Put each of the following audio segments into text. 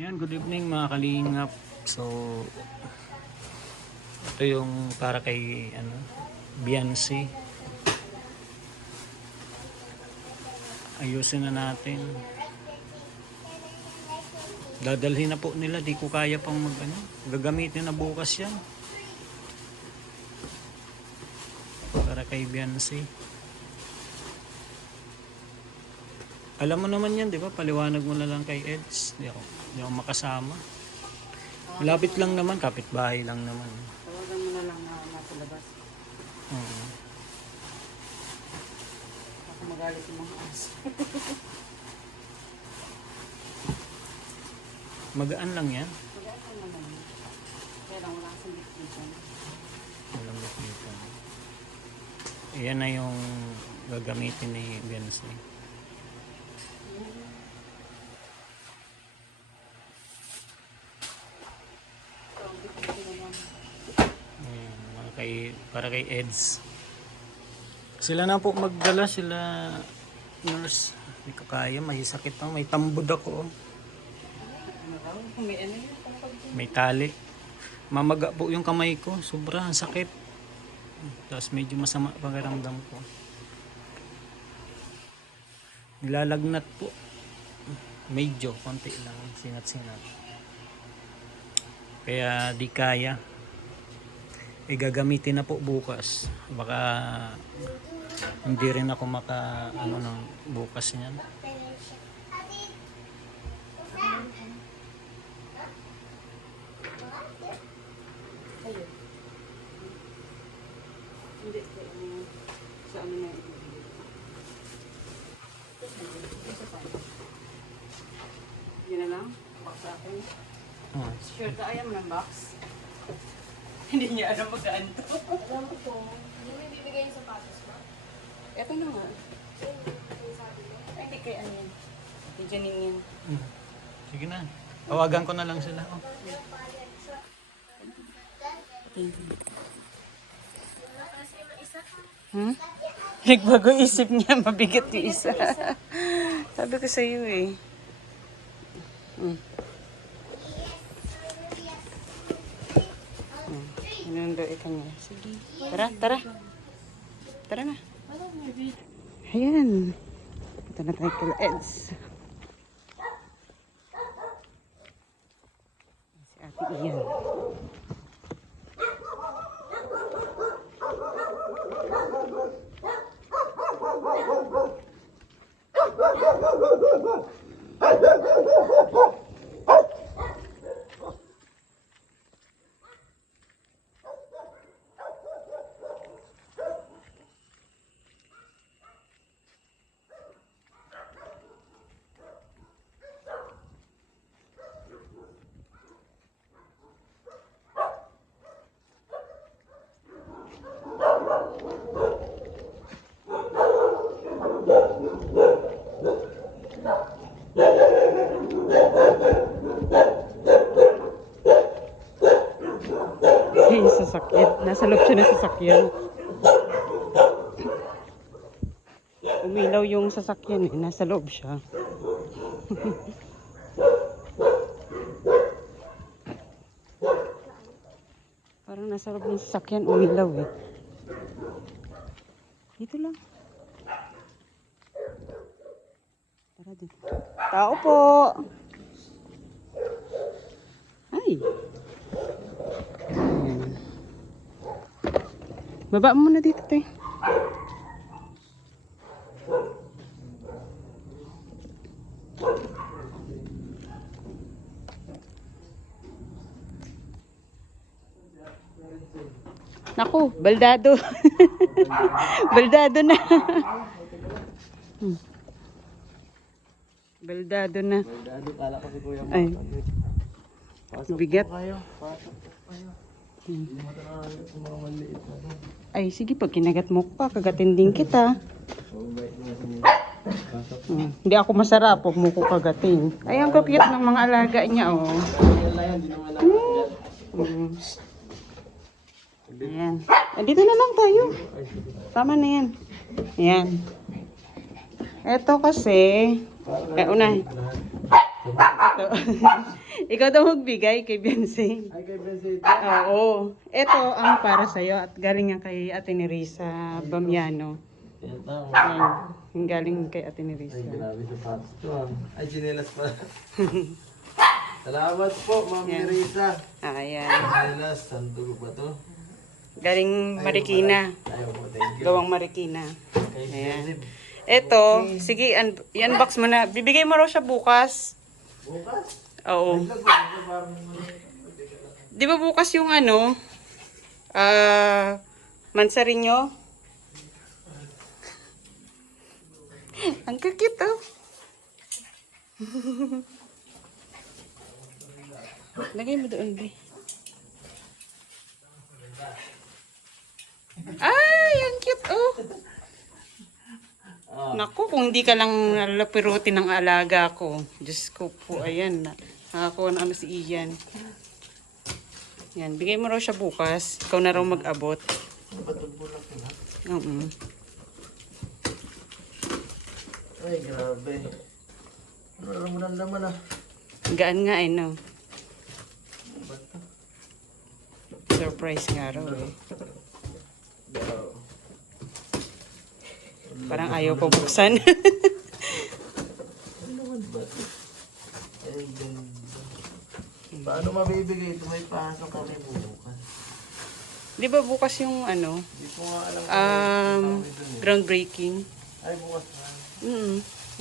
Yan, good evening mga kalingap. So, ito yung para kay Beyonce. Ayusin na natin. Dadalhin na po nila, di ko kaya pang gagamitin na bukas yan. Para kay Beyonce. Alam mo naman yan, di ba? Paliwanag mo na lang kay Eds. Di ako makasama. Malapit lang naman, kapitbahay lang naman. Tawagan mo na lang na nasa labas. Ako magalit yung mga aso. Magaan lang yan. Magalit lang naman. Kaya lang wala kasing bitbitan. Walang bitbitan. Ayan na yung gagamitin ni Beyonce. Para kay Eds. Sila na po magdala, sila nurse. Hindi ko kaya, may sakit na, may tambod ako. May ano yun? May tali. Mamaga po yung kamay ko, sobrang sakit. Tapos medyo masama pakiramdam ko. Nilalagnat po. Medyo, konti lang, sinat-sinat. Kaya di kaya. Gagamitin na po bukas. Baka hindi rin ako bukas niyan. Ayun. Hindi. Sa ano na ito? Yun na lang. Box sa akin. Sure ka ayaw mo ng box? Hindi niya alam magkaan to. Alam ko po, hindi mo ibibigay yung sapatos mo? Ito na nga. Yung sabi mo? Ay, hindi kay ano yan. Kay Janine yan. Sige na. Tawagan ko na lang sila. Nagbago isip niya, mabigat yung isa. Sabi ko sa iyo eh. Inundo ito niya. Sige. Tara, tara. Tara na. Ayan. Ito na tayo kila Eds. Si Ate Ian. Yung sasakyan. Nasa loob siya ng sasakyan. Umilaw yung sasakyan eh. Nasa loob siya. Parang nasa loob ng sasakyan. Umilaw eh. Dito lang. Tara dito. Tao po! Ay! Ayan. Baba mo na dito, te. Naku, baldado. Baldado na. Baldado na. Baldado, kala ko si Kuya mo. Ay, Pasok bigat. po kayo. Pasok po kayo. Hindi mo talaga yung mga maliit na. Ay, sige, pag kinagat mo pa, kagatin din kita. Oh, bait mo sa nila. Pasok. Hindi ako masarap, huwag mo ko kagatin. Ay, ang cute ng mga alaga niya, oh. Yan lang yan, di naman lang. Ayan. Dito na lang tayo. Tama na yan. Ayan. Ito kasi, una. Ikaw daw magbigay kay Beyonce. Ay, kay Bensito. Oo. Ito ang para sa'yo at galing yan kay Ate Nerissa Bamiano. Yan tama. Yan. Yung galing kay Ate Nerissa. Ay, grabe sa patos to ah. Ay, chinelas pa. Salamat po, Ma'am Yan. Nerissa. Ayan. Chinelas, saan dugo ba to? Galing Marikina. Ayaw po, thank you. Gawang Marikina. Kay Ayan. Bensito. Ito, sige, i-unbox mo na. Bibigay mo raw siya bukas. Bukas? Oo. Ay, parang Di ba bukas yung ano? Mansarinyo? Ang kakit oh. Lagay mo doon, be. Ay, ang cute oh. Naku, kung hindi ka lang lapirutin ng alaga ko. Diyos ko po, ayan. Nakakuha na ano si Ian. Yan, bigay mo raw siya bukas. Ikaw na raw mag-abot. ay, grabe. Ano mo naman ah. Gaan nga eh, no? Surprise nga raw eh. Parang ayaw pa buksan. Ano naman ba? Ay, ganda. Paano mabibigay ito? May pasok kami bukas. Di ba bukas yung ano? Hindi ko nga alam Groundbreaking? ay, bukas na.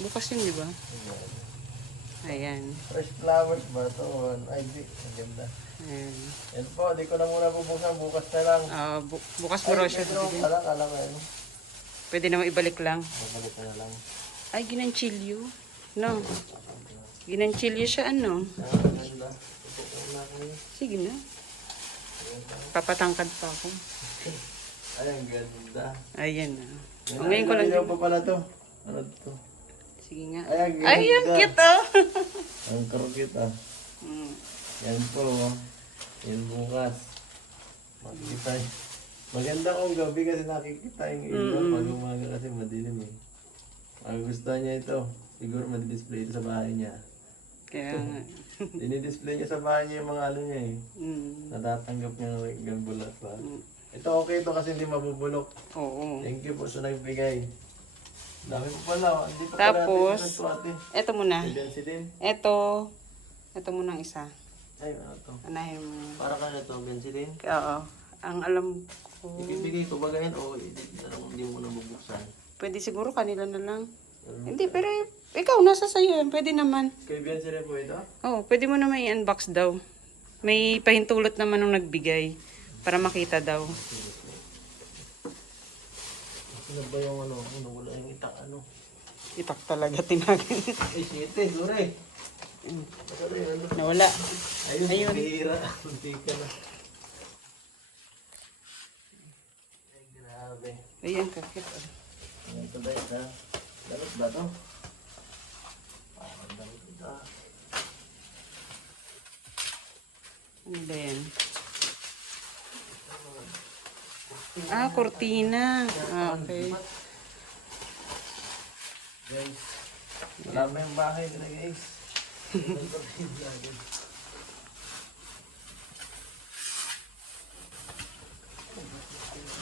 Bukas yun, di ba? Ayan. Fresh flowers ba ito? Ay, di. Ang ganda. Ayan. Yan po, di ko na muna bubuksan. Bukas na lang. Bukas mo raw siya. Pero bibigyan. kala ano. Pwede naman ibalik lang. Babalik na lang. Ay, ginanchilyo. No. Ginanchilyo siya, ano? Ang ganda. Ito ko na kayo. Sige na. Papatangkad pa ako. Ay, ang ganda. Ayan na. Yan, Ngayon ko lang ilaw pa pala to. Ano to? Sige nga. Ay, ang Ay, ang ganda. cute oh. Ang karukit ah. Mm. Yan po. Oh. Yan bukas. Makikita. Maganda kung gabi kasi nakikita yung ilaw. Pag umaga kasi madilim eh. Ang gusto niya ito. Siguro ma-display ito sa bahay niya. Kaya nga. Dinidisplay niya sa bahay niya yung mga ano niya eh. Natatanggap niya ng hanggang bulat pa. Ito okay ito kasi hindi mabubulok. Oo. Thank you po sa nagbigay. Dami po pala. Oh. Hindi pa Tapos, pala ito ate. eto muna. Agency din. Ito muna ang isa. Ay, ano to? Anahin mo. Para ka na to, agency din. Oo. Ang alam ko, Ibibigay ko ba ganyan o hindi mo na bubuksan? pwede siguro kanila na lang. Hindi, pero ikaw, nasa sa'yo yan. Pwede naman. Kay Bianci rin po ito? Oo, pwede mo naman i-unbox daw. May pahintulot naman nung nagbigay para makita daw. Ano ba yung ano? Wala yung itak ano? Itak talaga tinagan. Ay, siyete, sorry. Sorry, ano? Nawala. Ayun, Ayun. bihira. Hindi ka na. Ay, grabe. Ayan, kakit. Ano ito ba ito? Damit ba ito? Parang damit ito. Ano ba yan? Cortina. Okay. Guys, wala pa yung bahay nila guys.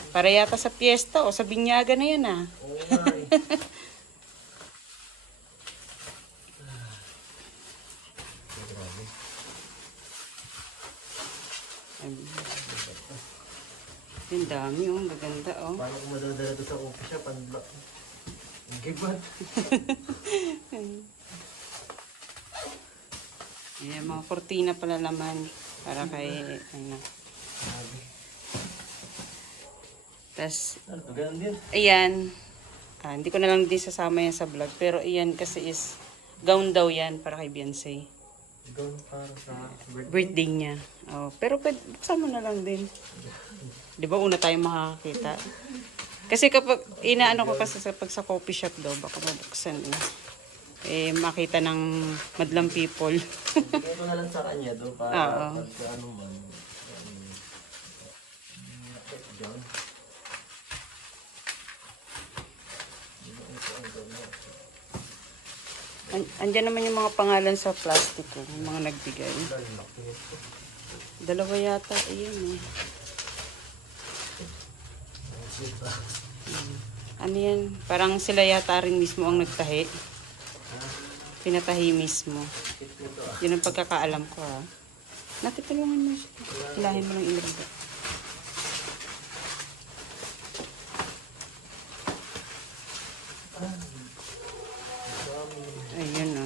Para yata sa piyesta o sa binyaga na yan ah. Oo nga eh. Yung dami oh, maganda oh. Paano kung madadala ito sa office siya, panblock. Ang gibat. Ayan, mga kortina pala laman para kay ano. Tas, Ano, ganun din. ayan. Hindi ko na lang din sasama yan sa vlog. Pero ayan kasi is gown daw yan para kay Beyonce. Ikaw para sa Birthday niya. Oh, pero pwede, sama na lang din. Di ba una tayong makakita? Kasi kapag inaano ko kasi sa pag sa coffee shop daw, baka mabuksan makita ng madlang people. Bigay ko na lang sa kanya to para Oo. pagka ano man. Diyan. Andyan naman yung mga pangalan sa plastic ko, yung mga nagbigay. Dalawa yata, ayan eh. Ano yan? Parang sila yata rin mismo ang nagtahi. Pinatahi mismo. Yun ang pagkakaalam ko ha. Natipulungan mo siya. Hilahin mo lang ilagay. Ayun o.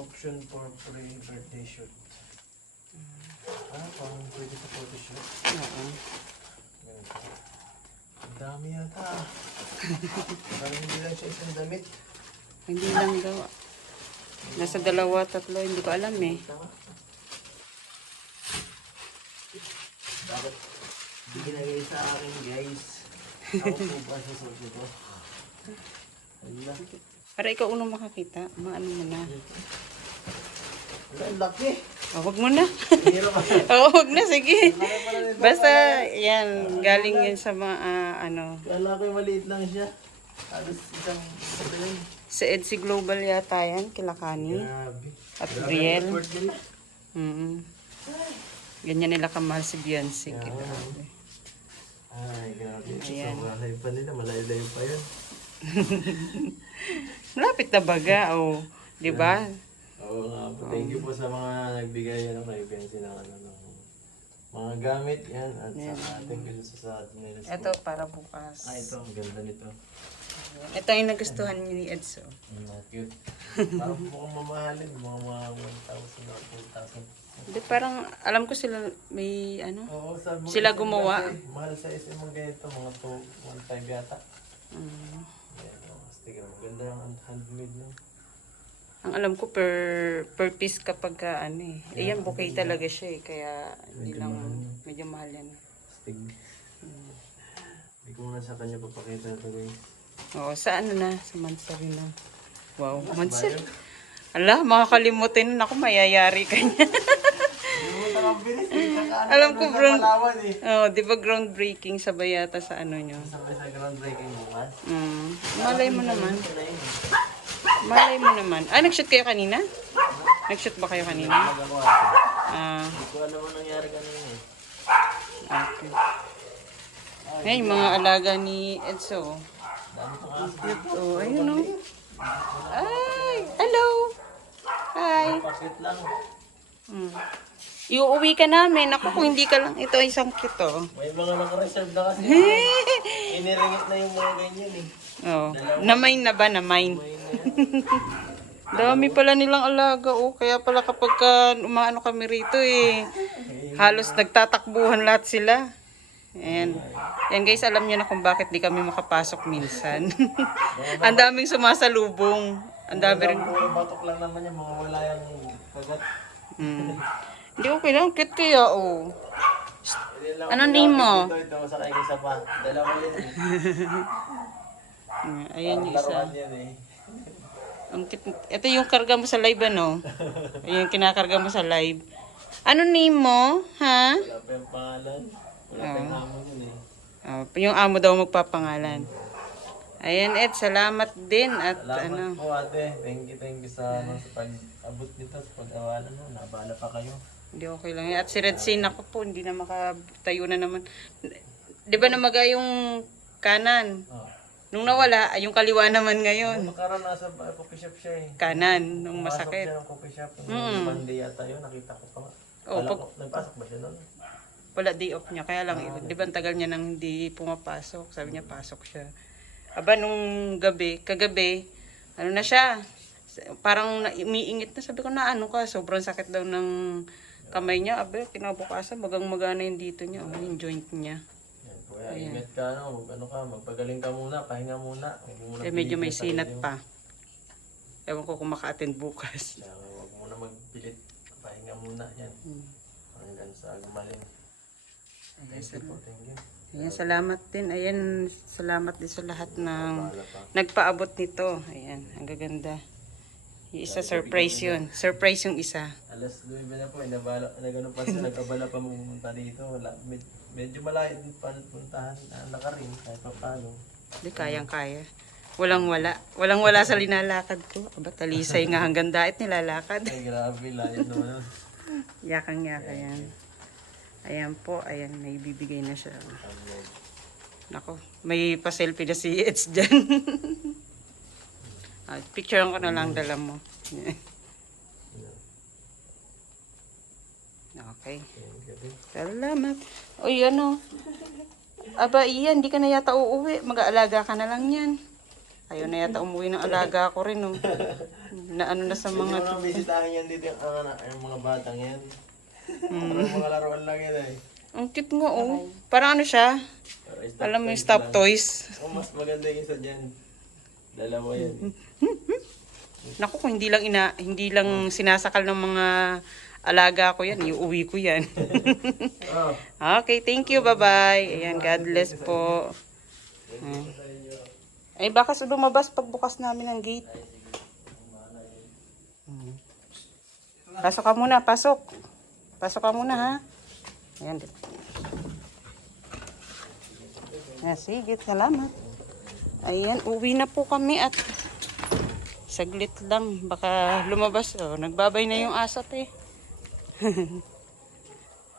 Option for free birthday shoot. Parang pwede sa photoshoot. Oo. Ganito. Ang dami yata. Parang hindi lang siya isang damit. Hindi lang daw. Nasa 2, 3. Hindi ko alam eh. Bakit hindi ginagay sa akin, guys? Ako po ba sa suot nito? Ala. Para ikaw unang makakita. Maano mo na. Wala, ang laki. Oh, wag mo na. Hirap ba? Oo, wag na. Sige. Basta, yan. Galing yan sa mga, ano. Kala ko maliit lang siya. Halos isang sabihin. Sa EDSI Global yata yan. Kilakani. Grabe. At Grabe Brielle. ang effort nila. Ganyan nila kamahal si Beyonce. Yeah. Grabe. Ay, grabe. Ayan. Sobrang layo pa nila. Malayo-layo pa yun. Malapit na baga. Oh. Di ba? Oo nga po. Thank you po sa mga nagbigay kay Benzi ng mga gamit yan. At sa ating gusto sa atin nila. Ito para bukas. Ito. Ang ganda nito. Ito yung nagustuhan niyo ni Edso. Cute. Parang mukhang mamahalin. Mga 1,000 or 2,000. Hindi, parang alam ko sila may ano. Oo, sabi mo, Sila SM gumawa. kasi, mahal sa SM mga ganito. Mga 1,500 yata. Ayan. Sticker. Maganda yung handmade no? Ang alam ko per piece kapag ka, ano eh. Ayan, bouquet talaga siya eh. Kaya hindi lang, medyo mahal yan. Stig. Hindi ko muna sa kanya papakita ito guys. Oo, sa ano na? Sa Mansari na. Wow, Mansari. Ala, makakalimutin na ako, mayayari ka niya. Alam ko, di ba groundbreaking sabay yata sa ano nyo? Sabay sa groundbreaking bukas. Malay mo naman. Malay mo naman. Ah, nag-shoot kayo kanina? Nag-shoot ba kayo kanina? Magawa ako. Ah, Hindi ko alam ang nangyari kanina eh. okay. Ay, mga alaga ni Edso. Dami kong aso. Ito, ayun o. Ay, hello. Hi. Pakit lang. Iuuwi ka namin. Ako kung hindi ka lang. Ito, isang cute oh. May mga naka-reserve na kasi. Iniringit na yung mga ganyan eh. Oh, namain na ba? Namain. May na yan. Dami pala nilang alaga oh. Kaya pala kapag umaano kami rito eh. Halos nagtatakbuhan lahat sila. Ayan. Yan guys, alam niyo na kung bakit di kami makapasok minsan. Ang daming sumasalubong. Ang dami rin. Mga batok lang naman yan. Mga wala yung kagat. Hindi okay lang. Cute kaya oh. Hindi lang Ano ako name mo? Ito, masakay ko isa pa. Dalawa yun eh. Ayan yung isa. Laruan yan eh. Ang cute. Ito yung karga mo sa live ano? Ayan yung kinakarga mo sa live. Ano name mo? Ha? Wala pa yung pangalan. Wala pa yung amo yun eh. Oh, yung amo daw magpapangalan. Ayan Ed, salamat din at Salamat ano. po ate. Thank you sa, sa pag-abot nito, sa pag-awalan mo. Nabala pa kayo. Hindi okay lang. At si Red Sin ako po, hindi na makatayo na naman. Di ba namaga yung kanan? Oh. Nung nawala, ay yung kaliwa naman ngayon. Nakaroon nasa coffee shop siya eh. Kanan, nung Pasok masakit. siya ng coffee shop. Nung Monday yata yun, nakita ko pa nga. Oh, Kala pag- ko, nagpasok ba siya nun? Wala day off niya. Kaya lang, di ba ang tagal niya nang hindi pumapasok. Sabi niya, pasok siya. Aba, nung kagabi, ano na siya? Parang umiingit na. Sabi ko na ano ka, sobrang sakit daw ng kamay niya. Aba, kinabukasan, magang-magana yung dito niya. Oh, yung joint niya. Yan po yan. Ingat ka, magpagaling ka muna, pahinga muna. Huwag mo muna Eh, medyo may pilitin sinat sarili mo. pa. Ewan ko kung maka-attend bukas. Kaya huwag muna magpilit, pahinga muna yan. Hanggang sa gumaling. Thank you po, thank you. Ayan, salamat din. Ayan, salamat din sa lahat ng Bahala pa. nagpaabot nito. Ayan, ang gaganda. Yung isa, surprise yun. Surprise yung isa. Alas 9 na po, nagano pa siya, nag-abala pa pumunta dito. Medyo malayo din pa puntahan, nakaring kahit pa paano. Hindi, kayang-kaya. Walang-wala sa linalakad ko. Aba, talisay nga hanggang dait nilalakad. Ay, grabe, layo naman. Yakang-yaka yan. Ayan po, ayan, may bibigay na siya. Nako, may pa-selfie na si Eds dyan. Picturean ko na lang dala mo. Okay. Salamat. Uy, ano? Aba, iyan, di ka na yata uuwi. Mag-aalaga ka na lang yan. Ayaw na yata umuwi ng alaga ko rin, oh. Na ano na sa Yung mga... mga bisitahin yan dito yung mga batang yan. Parang mga laruan lang yan eh. Ang cute nga, oh. Parang ano siya? Alam mo yung stop toys. Oh, mas maganda yung isa dyan. Dalawa yan. Naku, kung hindi lang sinasakal ng mga alaga ko yan, iuwi ko yan. Oh. Okay, thank you, bye-bye. Ayan, God bless po. Ay, baka lumabas pagbukas namin ng gate. Pasok ka muna, pasok. Pasok ka muna, ha? Ayan. Sige, salamat. Ayan, uwi na po kami at saglit lang. Baka lumabas. Oh, nagbabay na yung asat eh.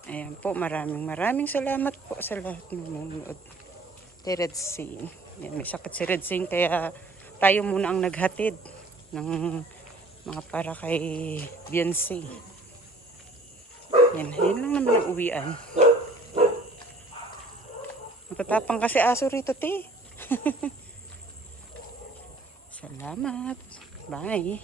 Ayan po, maraming salamat po sa lahat ng nanonood. Kay Red Sing. Yan, may sakit si Red Sing kaya tayo muna ang naghatid ng mga para kay Beyonce. Yan, yun lang naman ang uwian. Matatapang kasi aso rito, te. Salamat. Bye.